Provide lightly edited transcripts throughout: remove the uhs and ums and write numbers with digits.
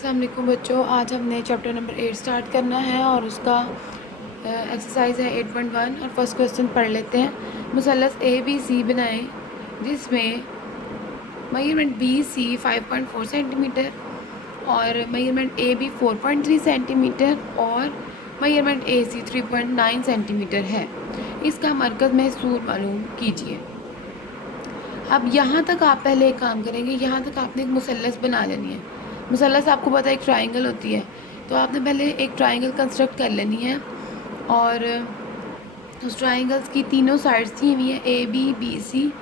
अस्सलाम वालेकुम बच्चों। आज हमने चैप्टर नंबर 8 स्टार्ट करना है और उसका एक्सरसाइज है 8.1 और फर्स्ट क्वेश्चन पढ़ लेते हैं। मुसल्लस ए बी सी बनाएं जिसमें मेजरमेंट बी सी 5.4 सेंटीमीटर और मेजरमेंट ए बी 4.3 सेंटीमीटर और मेजरमेंट ए सी 3.9 सेंटीमीटर है। इसका मरकज़ महसूर मालूम कीजिए। अब यहाँ तक आप पहले एक काम करेंगे, यहाँ तक आपने एक मुसल्लस बना लेनी है। मुसल्लस आपको पता है एक ट्रायंगल होती है, तो आपने पहले एक ट्रायंगल कंस्ट्रक्ट कर लेनी है और उस ट्रायंगल्स की तीनों साइड्स दी हुई हैं बी सी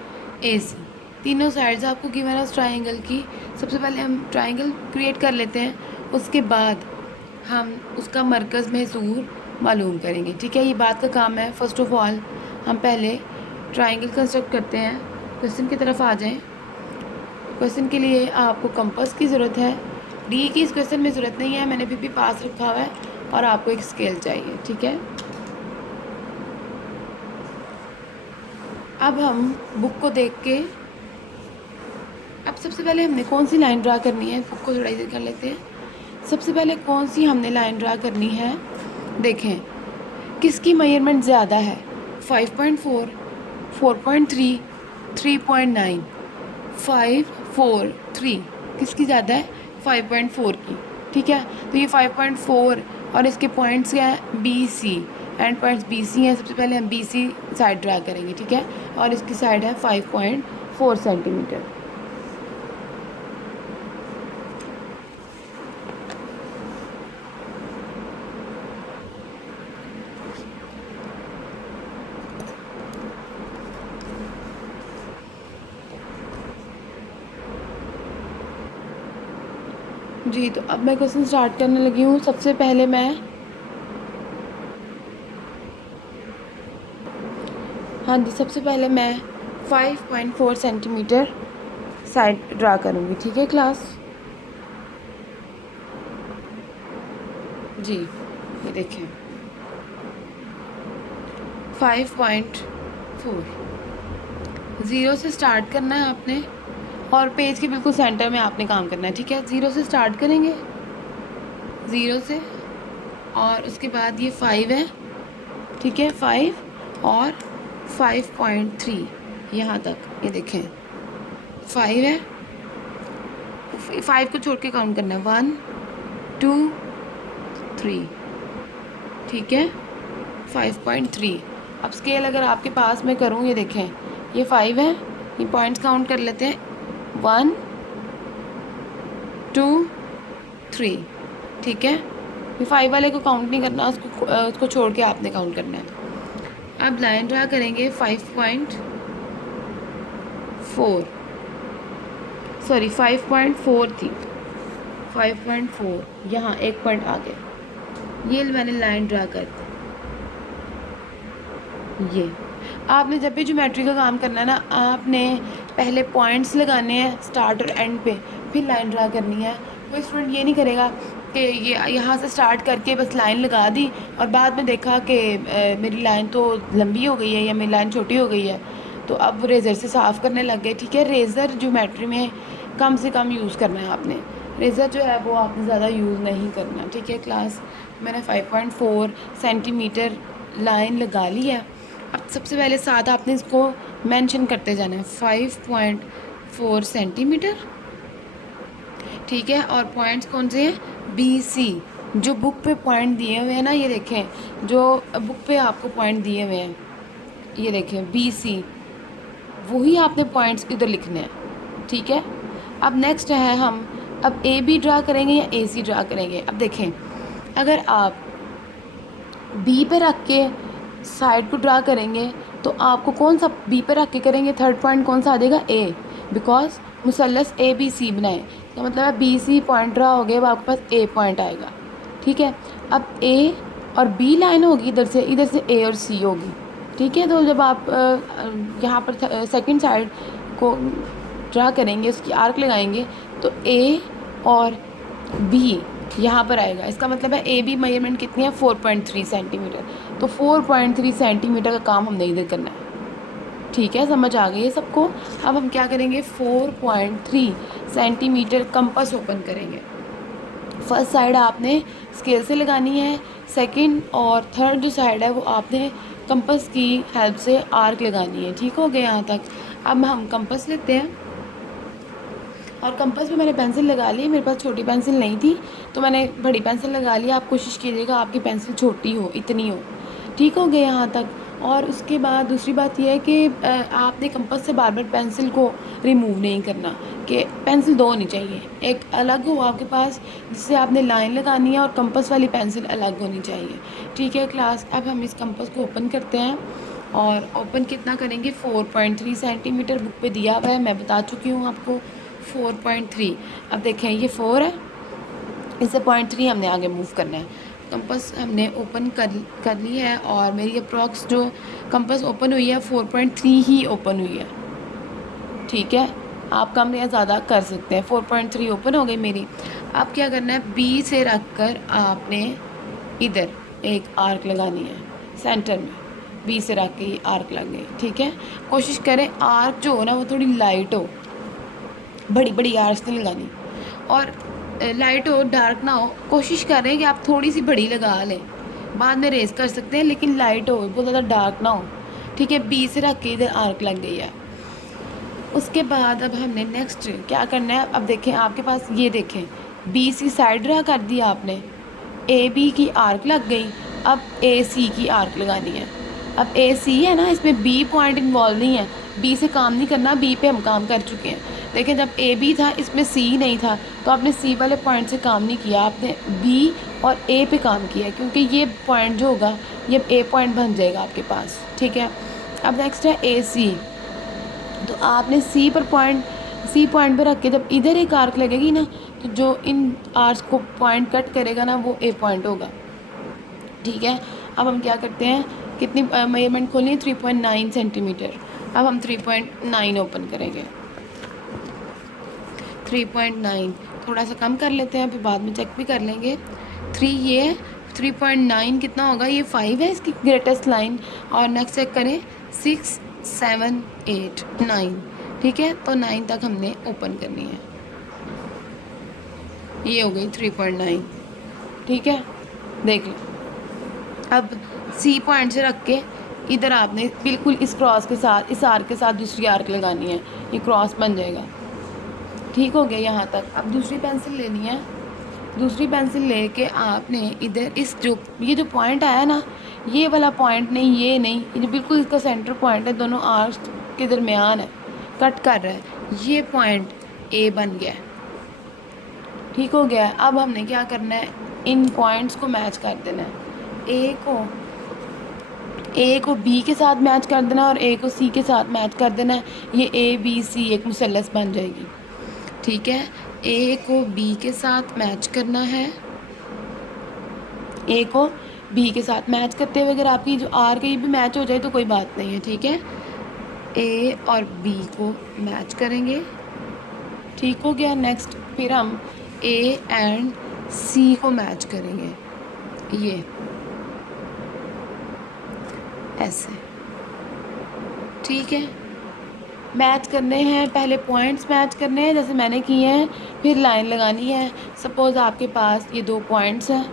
ए सी। तीनों साइड्स आपको गिवन है उस ट्रायंगल की। सबसे पहले हम ट्रायंगल क्रिएट कर लेते हैं, उसके बाद हम उसका मरकज़ महसूर मालूम करेंगे। ठीक है, ये बात का काम है। फ़र्स्ट ऑफ ऑल हम पहले ट्रायंगल कंस्ट्रक्ट करते हैं। क्वेश्चन की तरफ आ जाएं। क्वेश्चन के लिए आपको कंपास की ज़रूरत है, डी की इस क्वेश्चन में ज़रूरत नहीं है, मैंने भी पास रखा हुआ है, और आपको एक स्केल चाहिए। ठीक है, अब हम बुक को देख के अब सबसे पहले हमने कौन सी लाइन ड्रा करनी है, बुक को थोड़ा इधर कर लेते हैं। सबसे पहले कौन सी हमने लाइन ड्रा करनी है, देखें किसकी मेजरमेंट ज़्यादा है। 5.4, 4.3, 3.9। 5, 4, 3 किसकी ज़्यादा है? 5.4 की। ठीक है, तो ये 5.4 और इसके पॉइंट्स क्या हैं? B C, end points B C हैं। सबसे पहले हम बी सी साइड ड्रा करेंगे। ठीक है, और इसकी साइड है 5.4 सेंटीमीटर। जी, तो अब मैं क्वेश्चन स्टार्ट करने लगी हूँ। सबसे पहले मैं सबसे पहले मैं 5.4 सेंटीमीटर साइड ड्रा करूँगी। ठीक है क्लास जी, ये देखें 5.4। ज़ीरो से स्टार्ट करना है आपने और पेज के बिल्कुल सेंटर में आपने काम करना है। ठीक है, ज़ीरो से स्टार्ट करेंगे, ज़ीरो से, और उसके बाद ये 5 है। ठीक है, 5 और 5.3 यहाँ तक, ये देखें 5 है। 5 को छोड़ के काउंट करना है, 1 2 3। ठीक है, 5.3। अब स्केल अगर आपके पास मैं करूँ, ये देखें ये 5 है, ये पॉइंट्स काउंट कर लेते हैं, 1 2 3। ठीक है, ये 5 वाले को काउंट नहीं करना, उसको छोड़ के आपने काउंट करना है। अब लाइन ड्रा करेंगे 5.4, सॉरी 5.4 थी, 5.4 यहाँ एक पॉइंट आ गया। ये मैंने लाइन ड्रा कर दी। ये आपने जब भी ज्योमेट्री का काम करना है ना, आपने पहले पॉइंट्स लगाने हैं स्टार्ट और एंड पे, फिर लाइन ड्रा करनी है। कोई स्टूडेंट ये नहीं करेगा कि ये यहाँ से स्टार्ट करके बस लाइन लगा दी और बाद में देखा कि मेरी लाइन तो लंबी हो गई है या मेरी लाइन छोटी हो गई है, तो अब रेज़र से साफ़ करने लग गए। ठीक है, रेज़र ज्योमेट्री में कम से कम यूज़ करना है आपने। रेज़र जो है वो आपने ज़्यादा यूज़ नहीं करना। ठीक है क्लास, मैंने 5.4 सेंटीमीटर लाइन लगा ली है। अब सबसे पहले साथ आपने इसको मेंशन करते जाना है, 5.4 सेंटीमीटर। ठीक है, और पॉइंट्स कौन से हैं? बी सी, जो बुक पे पॉइंट दिए हुए हैं ना, ये देखें जो बुक पे आपको पॉइंट दिए हुए हैं, ये देखें बी सी, वही आपने पॉइंट्स इधर लिखने हैं। ठीक है, अब नेक्स्ट है हम अब ए बी ड्रा करेंगे या ए सी ड्रा करेंगे। अब देखें अगर आप बी पे रख के साइड को ड्रा करेंगे तो आपको कौन सा बी पे रख के करेंगे, थर्ड पॉइंट कौन सा आ जाएगा? ए, बिकॉज मुसल्लस ए बी सी बनाए, तो मतलब है बी सी पॉइंट ड्रा हो गया, आपके पास ए पॉइंट आएगा। ठीक है, अब ए और बी लाइन होगी, इधर से ए और सी होगी। ठीक है, तो जब आप यहाँ पर सेकंड साइड को ड्रा करेंगे, उसकी आर्क लगाएंगे, तो ए और बी यहाँ पर आएगा। इसका मतलब है ए बी मेजरमेंट कितनी है? 4.3 सेंटीमीटर। तो 4.3 सेंटीमीटर का काम हमने इधर करना है। ठीक है, समझ आ गई है सबको? अब हम क्या करेंगे, 4.3 सेंटीमीटर कंपास ओपन करेंगे। फर्स्ट साइड आपने स्केल से लगानी है, सेकंड और थर्ड जो साइड है वो आपने कंपास की हेल्प से आर्क लगानी है। ठीक हो गया यहाँ तक। अब हम कंपास लेते हैं और कंपास पे मैंने पेंसिल लगा ली। मेरे पास छोटी पेंसिल नहीं थी तो मैंने बड़ी पेंसिल लगा ली। आप कोशिश कीजिएगा आपकी पेंसिल छोटी हो, इतनी हो। ठीक हो गया यहाँ तक। और उसके बाद दूसरी बात यह है कि आपने कंपास से बार बार पेंसिल को रिमूव नहीं करना, कि पेंसिल दो होनी चाहिए, एक अलग हो आपके पास जिससे आपने लाइन लगानी है और कंपास वाली पेंसिल अलग होनी चाहिए। ठीक है क्लास, अब हम इस कंपास को ओपन करते हैं। और ओपन कितना करेंगे, 4.3 सेंटीमीटर बुक पे दिया हुआ है, मैं बता चुकी हूँ आपको 4.3। अब देखें ये 4 है, इसे 0.3 हमने आगे मूव करना है। कंपास हमने ओपन कर ली है और मेरी अप्रॉक्स जो कंपास ओपन हुई है 4.3 ही ओपन हुई है। ठीक है, आप कम या ज़्यादा कर सकते हैं। 4.3 ओपन हो गई मेरी। अब क्या करना है, बी से रख कर आपने इधर एक आर्क लगानी है सेंटर में। बी से रख के ये आर्क लग गई। ठीक है, कोशिश करें आर्क जो हो ना वो थोड़ी लाइट हो, बड़ी बड़ी आर्च नहीं लगानी। और लाइट हो, डार्क ना हो। कोशिश करें कि आप थोड़ी सी बड़ी लगा लें, बाद में रेस कर सकते हैं, लेकिन लाइट हो, बहुत ज़्यादा डार्क ना हो। ठीक है, बी से रख के इधर आर्क लग गई है। उसके बाद अब हमने नेक्स्ट क्या करना है, अब देखें आपके पास, ये देखें बी सी साइड ड्रा कर दिया आपने, ए बी की आर्क लग गई। अब ए सी की आर्क लगानी है। अब ए सी है ना, इसमें बी पॉइंट इन्वॉल्व नहीं है, बी से काम नहीं करना, बी पे हम काम कर चुके हैं। लेकिन जब ए बी था इसमें सी नहीं था, तो आपने सी वाले पॉइंट से काम नहीं किया, आपने बी और ए पे काम किया, क्योंकि ये पॉइंट जो होगा ये ए पॉइंट बन जाएगा आपके पास। ठीक है, अब नेक्स्ट है ए सी। तो आपने सी पॉइंट पर रख के जब इधर एक आर्क लगेगी ना, तो जो इन आर्क्स को पॉइंट कट करेगा ना वो ए पॉइंट होगा। ठीक है, अब हम क्या करते हैं, कितनी मेजरमेंट खोलनी है, 3.9 सेंटीमीटर। अब हम 3.9 ओपन करेंगे। 3.9 थोड़ा सा कम कर लेते हैं, फिर बाद में चेक भी कर लेंगे। 3 ये है, 3.9 कितना होगा, ये 5 है इसकी ग्रेटेस्ट लाइन। और नेक्स्ट चेक करें, 6 7 8 9। ठीक है, तो 9 तक हमने ओपन करनी है। ये हो गई 3.9। ठीक है, देख लो। अब सी पॉइंट से रख के इधर आपने बिल्कुल इस क्रॉस के साथ, इस आर्क के साथ दूसरी आर्क लगानी है, ये क्रॉस बन जाएगा। ठीक हो गया यहाँ तक। अब दूसरी पेंसिल लेनी है। दूसरी पेंसिल लेके आपने इधर इस ये जो पॉइंट आया ना, ये वाला पॉइंट नहीं, ये नहीं, ये जो बिल्कुल इसका सेंटर पॉइंट है, दोनों आर्क्स के दरमियान है, कट कर रहा है, ये पॉइंट ए बन गया है। ठीक हो गया। अब हमने क्या करना है, इन पॉइंट्स को मैच कर देना है। ए को बी के साथ मैच कर देना और ए को सी के साथ मैच कर देना है। ये ए बी सी एक मुसल्लस बन जाएगी। ठीक है, ए को बी के साथ मैच करना है। ए को बी के साथ मैच करते हुए अगर आपकी जो आर के भी मैच हो जाए तो कोई बात नहीं है। ठीक है, ए और बी को मैच करेंगे। ठीक हो गया। नेक्स्ट फिर हम ए एंड सी को मैच करेंगे, ये ऐसे। ठीक है, मैच करने हैं, पहले पॉइंट्स मैच करने हैं जैसे मैंने किए हैं, फिर लाइन लगानी है। सपोज़ आपके पास ये 2 पॉइंट्स हैं।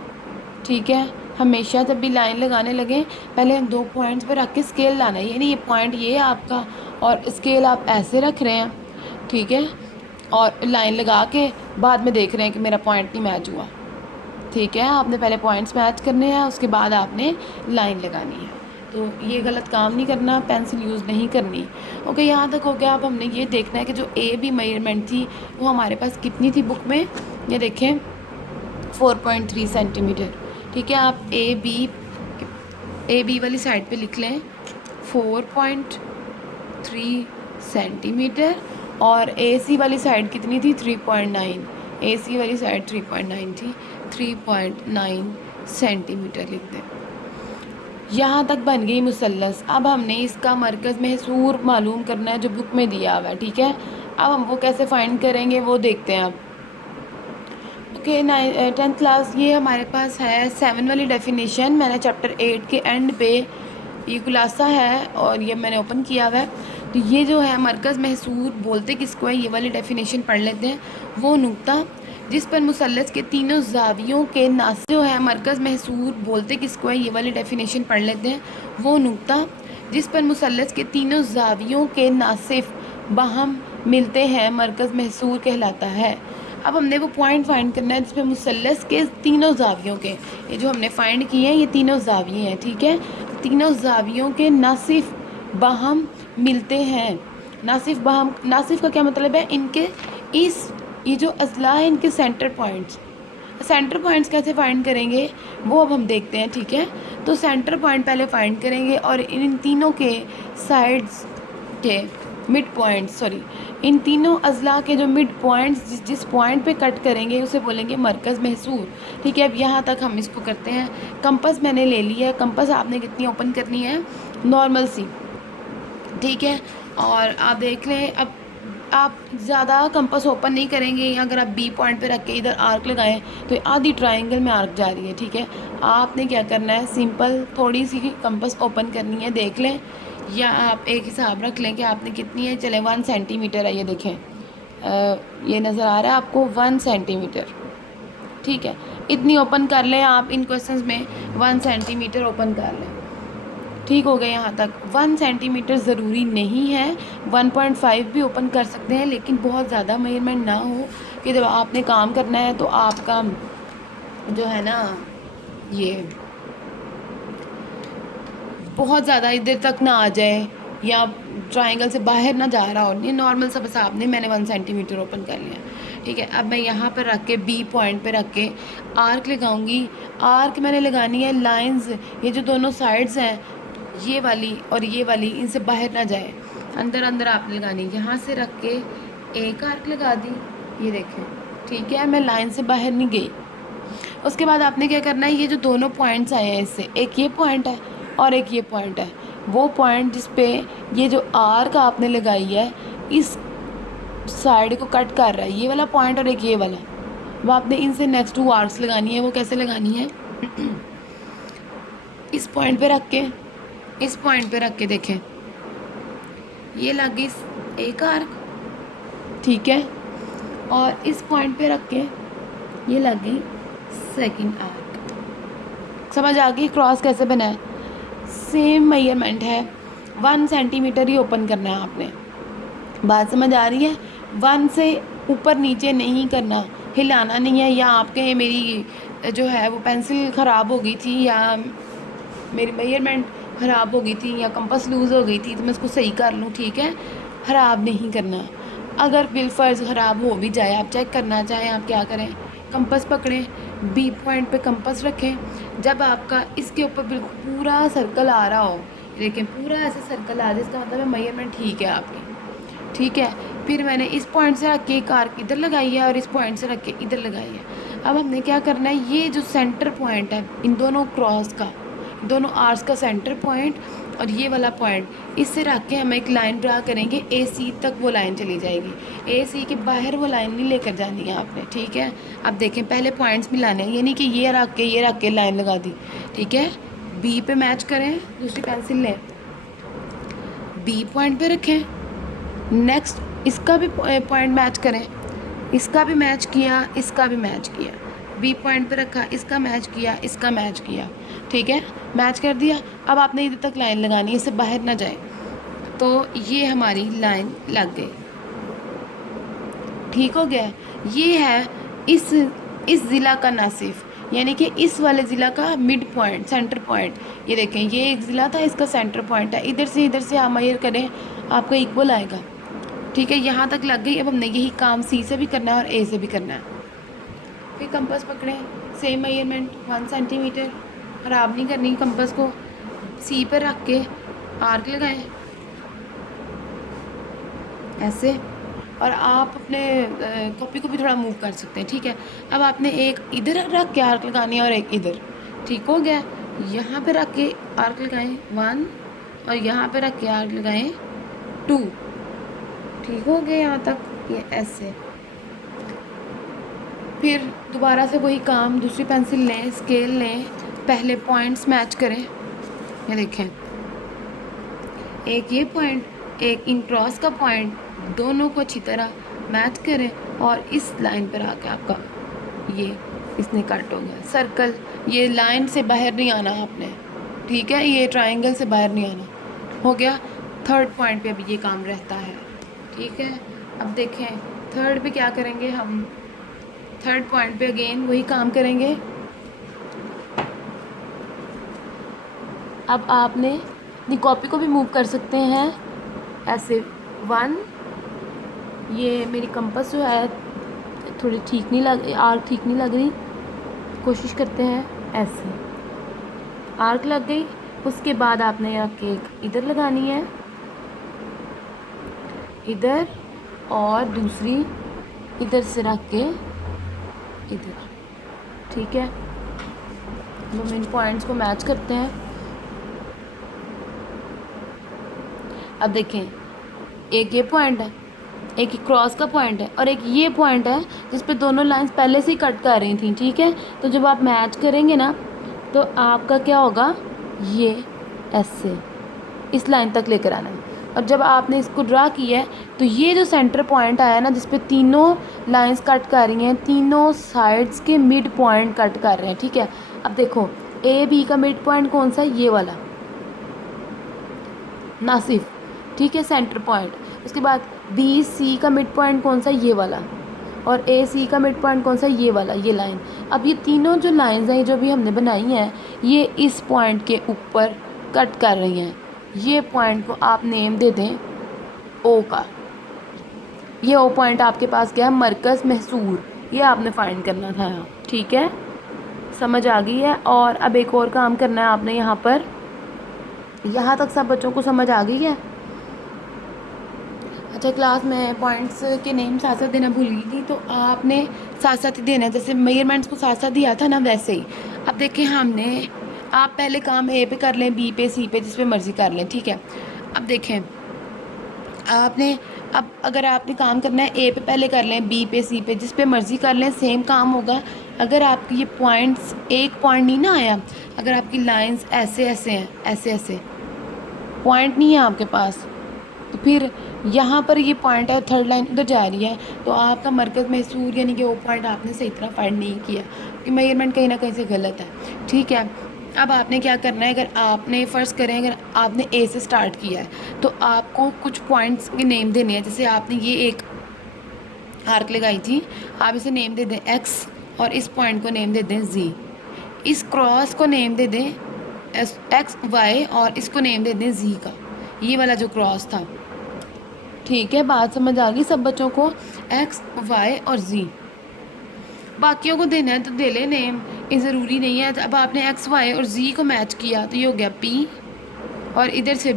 ठीक है, हमेशा जब भी लाइन लगाने लगे पहले हम 2 पॉइंट्स पर रख के स्केल लाना है, यानी ये पॉइंट ये है आपका और स्केल आप ऐसे रख रहे हैं। ठीक है, और लाइन लगा के बाद में देख रहे हैं कि मेरा पॉइंट नहीं मैच हुआ। ठीक है, आपने पहले पॉइंट्स मैच करने हैं, उसके बाद आपने लाइन लगानी है। तो ये गलत काम नहीं करना, पेंसिल यूज़ नहीं करनी। ओके, यहाँ तक हो गया। अब हमने ये देखना है कि जो ए बी मेजरमेंट थी वो हमारे पास कितनी थी बुक में, ये देखें 4.3 सेंटीमीटर। ठीक है, आप ए बी वाली साइड पे लिख लें 4.3 सेंटीमीटर और ए सी वाली साइड कितनी थी, 3.9। ए सी वाली साइड 3.9 थी, 3.9 सेंटीमीटर लिख दें। यहाँ तक बन गई मुसल्लस। अब हमने इसका मरकज़ महसूर मालूम करना है जो बुक में दिया हुआ है। ठीक है, अब हम वो कैसे फाइंड करेंगे वो देखते हैं अब। ओके, 10th क्लास, ये हमारे पास है 7 वाली डेफिनेशन। मैंने चैप्टर 8 के एंड पे ये खुलासा है और ये मैंने ओपन किया हुआ है। तो ये जो है मरकज़ महसूर बोलते किसको है, ये वाली डेफिनेशन पढ़ लेते हैं। वो नुक्ता जिस पर मुसल्लस के तीनों जावियों के नासिफ जो है मरकज़ महसूर बोलते किसको है, ये वाली डेफिनेशन पढ़ लेते हैं। वो नुक्ता जिस पर मुसल्लस के तीनों जावियों के नासिफ बाहम मिलते हैं मरकज़ महसूर कहलाता है। अब हमने वो पॉइंट फाइंड करना है जिसमें मुसल्लस के तीनों जावियों के, ये जो हमने फाइंड किए हैं ये तीनों जाविये हैं, ठीक है। तीनों जावियों के नासिफ बाहम मिलते हैं। नासिफ बाहम, नासिफ का क्या मतलब है, इनके इस ये जो अज़ला है इनके सेंटर पॉइंट्स। सेंटर पॉइंट्स कैसे फाइंड करेंगे वो अब हम देखते हैं, ठीक है। तो सेंटर पॉइंट पहले फाइंड करेंगे और इन तीनों के साइड्स के मिड पॉइंट, सॉरी इन तीनों अज़ला के जो मिड पॉइंट्स जिस पॉइंट पे कट करेंगे उसे बोलेंगे मरकज़ महसूर, ठीक है। अब यहाँ तक हम इसको करते हैं। कंपस मैंने ले लिया है, कंपस आपने कितनी ओपन करनी है, नॉर्मल सी, ठीक है। और आप देख लें, अब आप ज़्यादा कंपस ओपन नहीं करेंगे। अगर आप बी पॉइंट पे रख के इधर आर्क लगाएं तो आधी ट्रायंगल में आर्क जा रही है, ठीक है। आपने क्या करना है, सिंपल थोड़ी सी कंपस ओपन करनी है, देख लें, या आप एक हिसाब रख लें कि आपने कितनी है। चले 1 सेंटीमीटर है, ये देखें, ये नज़र आ रहा है आपको 1 सेंटीमीटर, ठीक है। इतनी ओपन कर लें आप, इन क्वेश्चंस में 1 सेंटीमीटर ओपन कर लें, ठीक हो गया। यहाँ तक 1 सेंटीमीटर ज़रूरी नहीं है, 1.5 भी ओपन कर सकते हैं, लेकिन बहुत ज़्यादा मेजरमेंट ना हो कि जब आपने काम करना है तो आपका जो है ना ये बहुत ज़्यादा इधर तक ना आ जाए या ट्रायंगल से बाहर ना जा रहा हो। ये नॉर्मल सा बस आपने, मैंने 1 सेंटीमीटर ओपन कर लिया, ठीक है। अब मैं यहाँ पर रख के बी पॉइंट पे रख के आर्क लगाऊंगी। आर्क मैंने लगानी है लाइंस, ये जो दोनों साइड्स हैं, ये वाली और ये वाली, इनसे बाहर ना जाए, अंदर अंदर आपने लगानी। यहाँ से रख के एक आर्क लगा दी, ये देखें, ठीक है। मैं लाइन से बाहर नहीं गई। उसके बाद आपने क्या करना है, ये जो दोनों पॉइंट्स आए हैं इससे, एक ये पॉइंट है और एक ये पॉइंट है, वो पॉइंट जिस पे ये जो आर्क आपने लगाई है इस साइड को कट कर रहा है, ये वाला पॉइंट और एक ये वाला, वो आपने इनसे नेक्स्ट 2 आर्क्स लगानी है। वो कैसे लगानी है, इस पॉइंट पे रख के, इस पॉइंट पे रख के देखें, ये लग गई एक आर्क, ठीक है। और इस पॉइंट पे रख के ये लग गई सेकंड आर्क। समझ आ गई क्रॉस कैसे बना है। सेम मेजरमेंट है, 1 सेंटीमीटर ही ओपन करना है आपने। बात समझ आ रही है। 1 से ऊपर नीचे नहीं करना, हिलाना नहीं है। या आपके मेरी जो है वो पेंसिल ख़राब हो गई थी या मेरी मेजरमेंट ख़राब हो गई थी या कंपास लूज़ हो गई थी तो मैं उसको सही कर लूँ, ठीक है। ख़राब नहीं करना। अगर बिलफर्ज ख़राब हो भी जाए, आप चेक करना चाहें, आप क्या करें, कंपास पकड़ें, बी पॉइंट पे कंपास रखें। जब आपका इसके ऊपर बिल्कुल पूरा सर्कल आ रहा हो, देखें पूरा ऐसे सर्कल आ जाए, इसका मतलब है मेजरमेंट ठीक है आपकी, ठीक है। फिर मैंने इस पॉइंट से रख के एक आर्क इधर लगाई है और इस पॉइंट से रख के इधर लगाई है। अब हमने क्या करना है, ये जो सेंटर पॉइंट है इन दोनों क्रॉस का, दोनों आर्क्स का सेंटर पॉइंट और ये वाला पॉइंट, इससे रख के हम एक लाइन ड्रा करेंगे, ए सी तक वो लाइन चली जाएगी। ए सी के बाहर वो लाइन नहीं लेकर जानी है आपने, ठीक है। अब देखें पहले पॉइंट्स मिलाने हैं, यानी कि ये रख के लाइन लगा दी, ठीक है। बी पे मैच करें, दूसरी पेंसिल लें, बी पॉइंट पे रखें, नेक्स्ट इसका भी पॉइंट मैच करें, इसका भी मैच किया, इसका भी मैच किया, बी पॉइंट पे रखा, इसका मैच किया, इसका मैच किया, ठीक है, मैच कर दिया। अब आपने इधर तक लाइन लगानी है, इससे बाहर ना जाए। तो ये हमारी लाइन लग गई, ठीक हो गया। ये है इस ज़िला का नासिफ, यानी कि इस वाले ज़िला का मिड पॉइंट, सेंटर पॉइंट। ये देखें, ये एक ज़िला था, इसका सेंटर पॉइंट है। इधर से आप मेजर करें, आपका इक्वल आएगा, ठीक है। यहाँ तक लग गई। अब हमने यही काम सी से भी करना है और ए से भी करना है। फिर कंपास पकड़ें, सेम मेजरमेंट 1 सेंटीमीटर, ख़राब नहीं करनी कंपास को, सी पर रख के आर्क लगाएं ऐसे, और आप अपने कॉपी को भी थोड़ा मूव कर सकते हैं, ठीक है। अब आपने एक इधर रख के आर्क लगानी है और एक इधर, ठीक हो गया। यहाँ पे रख के आर्क लगाएं 1 और यहाँ पे रख के आर्क लगाएं 2, ठीक हो गया यहाँ तक, ये ऐसे। फिर दोबारा से वही काम, दूसरी पेंसिल लें, स्केल लें, पहले पॉइंट्स मैच करें, ये देखें, एक ये पॉइंट, एक इन क्रॉस का पॉइंट, दोनों को अच्छी तरह मैच करें और इस लाइन पर आके आपका ये इसने कट हो गया सर्कल। ये लाइन से बाहर नहीं आना आपने, ठीक है, ये ट्रायंगल से बाहर नहीं आना। हो गया। थर्ड पॉइंट पे अभी ये काम रहता है, ठीक है। अब देखें थर्ड पे क्या करेंगे हम। थर्ड पॉइंट पे अगेन वही काम करेंगे। अब आपने अपनी कॉपी को भी मूव कर सकते हैं ऐसे। 1, ये मेरी कंपास जो है थोड़ी ठीक नहीं लग, आर्क ठीक नहीं लग रही, कोशिश करते हैं ऐसे। आर्क लग गई। उसके बाद आपने आके एक इधर लगानी है, इधर, और दूसरी इधर से रख के इधर, ठीक है। तो हम इन पॉइंट्स को मैच करते हैं। अब देखें एक ये पॉइंट है, एक क्रॉस का पॉइंट है, और एक ये पॉइंट है जिस पे दोनों लाइंस पहले से ही कट कर रही थी, ठीक है। तो जब आप मैच करेंगे ना तो आपका क्या होगा, ये ऐसे इस लाइन तक लेकर आना है। और जब आपने इसको ड्रा किया है तो ये जो सेंटर पॉइंट आया ना जिस पे तीनों लाइंस कट कर रही हैं, तीनों साइड्स के मिड पॉइंट कट कर रहे हैं, ठीक है। अब देखो ए बी का मिड पॉइंट कौन सा है, ये वाला नासिफ, ठीक है, सेंटर पॉइंट। उसके बाद बी सी का मिड पॉइंट कौन सा, ये वाला, और ए सी का मिड पॉइंट कौन सा, ये वाला, ये लाइन। अब ये तीनों जो लाइंस हैं जो भी हमने बनाई हैं ये इस पॉइंट के ऊपर कट कर रही हैं। ये पॉइंट को आप नेम दे दें ओ का। ये ओ पॉइंट आपके पास क्या है, मरकज़ महसूर, ये आपने फाइंड करना था, ठीक है। समझ आ गई है। और अब एक और काम करना है आपने यहाँ पर। यहाँ तक सब बच्चों को समझ आ गई है। अच्छा क्लास में पॉइंट्स के नेम साथ साथ देना भूल गई थी, तो आपने साथ साथ ही देना है, जैसे मेजरमेंट्स को साथ साथ दिया था ना वैसे ही। अब देखें हमने, आप पहले काम ए पे कर लें, बी पे, सी पे, जिस पे मर्ज़ी कर लें, ठीक है। अब देखें आपने, अब अगर आपने काम करना है ए पे पहले कर लें, बी पे, सी पे, जिस पे मर्ज़ी कर लें, सेम काम होगा। अगर आपकी ये पॉइंट्स एक पॉइंट नहीं ना आया, अगर आपकी लाइंस ऐसे ऐसे हैं, ऐसे ऐसे पॉइंट नहीं है आपके पास, तो फिर यहाँ पर ये पॉइंट है और थर्ड लाइन उधर जा रही है, तो आपका मरकज़ महसूर यानी कि वो पॉइंट आपने सही तरह फाइंड नहीं किया, कि मेजरमेंट कहीं ना कहीं से गलत है, ठीक है। अब आपने क्या करना है, अगर आपने फ़र्ज़ करें अगर आपने ए से स्टार्ट किया है तो आपको कुछ पॉइंट्स के नेम देने हैं। जैसे आपने ये एक आर्क लगाई थी, आप इसे नेम दे दें एक्स, और इस पॉइंट को नेम दे दें जी। इस क्रॉस को नेम दे दें एक्स वाई, और इसको नेम दे दें जी का, ये वाला जो क्रॉस था, ठीक है। बात समझ आ गई सब बच्चों को, एक्स वाई और जी। बाकियों को देना है तो दे ले नेम, ये ज़रूरी नहीं है। अब आपने एक्स वाई और जी को मैच किया तो ये हो गया पी, और इधर से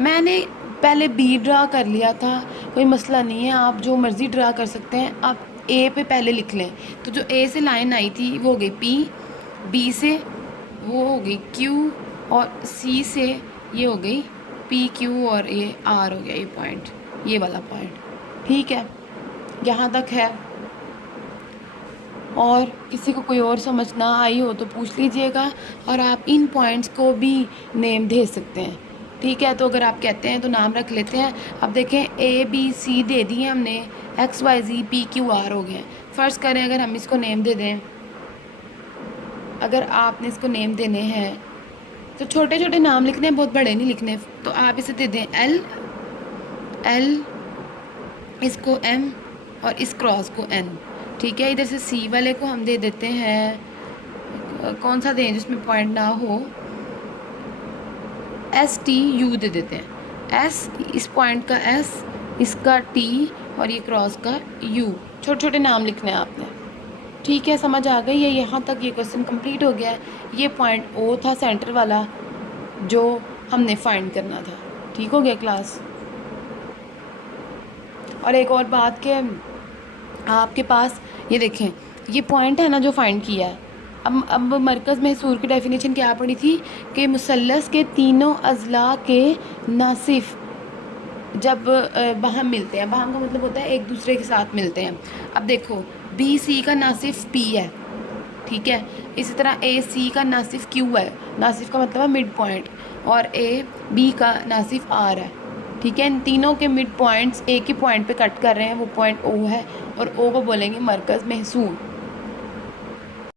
मैंने पहले बी ड्रा कर लिया था, कोई मसला नहीं है, आप जो मर्ज़ी ड्रा कर सकते हैं। आप ए पे पहले लिख लें, तो जो ए से लाइन आई थी वो हो गई पी, बी से वो हो गई क्यू, और सी से ये हो गई पी क्यू, और ये आर हो गया ये पॉइंट, ये वाला पॉइंट, ठीक है। यहाँ तक है। और किसी को कोई और समझ ना आई हो तो पूछ लीजिएगा, और आप इन पॉइंट्स को भी नेम दे सकते हैं, ठीक है। तो अगर आप कहते हैं तो नाम रख लेते हैं। अब देखें ए बी सी दे दिए हमने, X Y Z P Q R हो गए। फ़र्ज़ करें अगर हम इसको नेम दे दें, अगर आपने इसको नेम देने हैं तो छोटे छोटे नाम लिखने हैं, बहुत बड़े नहीं लिखने। तो आप इसे दे दें एल, एल इसको एम, और इस क्रॉस को एन, ठीक है। इधर से सी वाले को हम दे देते हैं, कौन सा दें जिसमें पॉइंट ना हो, एस टी यू दे देते हैं। एस इस पॉइंट का एस, इसका टी, और ये क्रॉस का यू। छोटे छोटे नाम लिखने हैं आपने, ठीक है। समझ आ गई है। यहाँ तक ये क्वेश्चन कंप्लीट हो गया है। ये पॉइंट ओ था सेंटर वाला जो हमने फाइंड करना था, ठीक हो गया क्लास। और एक और बात के आपके पास ये देखें, ये पॉइंट है ना जो फाइंड किया है। अब मरकज़ महसूर की डेफिनेशन क्या पड़ी थी कि मुसल्लस के तीनों अज़ला के नासिफ जब बाहम मिलते हैं, बाहम का मतलब होता है एक दूसरे के साथ मिलते हैं। अब देखो बी सी का नासिफ पी है, ठीक है। इसी तरह ए सी का नासिफ क्यू है, नासिफ का मतलब है मिड पॉइंट, और ए बी का नासिफ आर है, ठीक है। इन तीनों के मिड पॉइंट्स एक ही पॉइंट पे कट कर रहे हैं, वो पॉइंट ओ है, और ओ को बोलेंगे मरकज़ महसूर।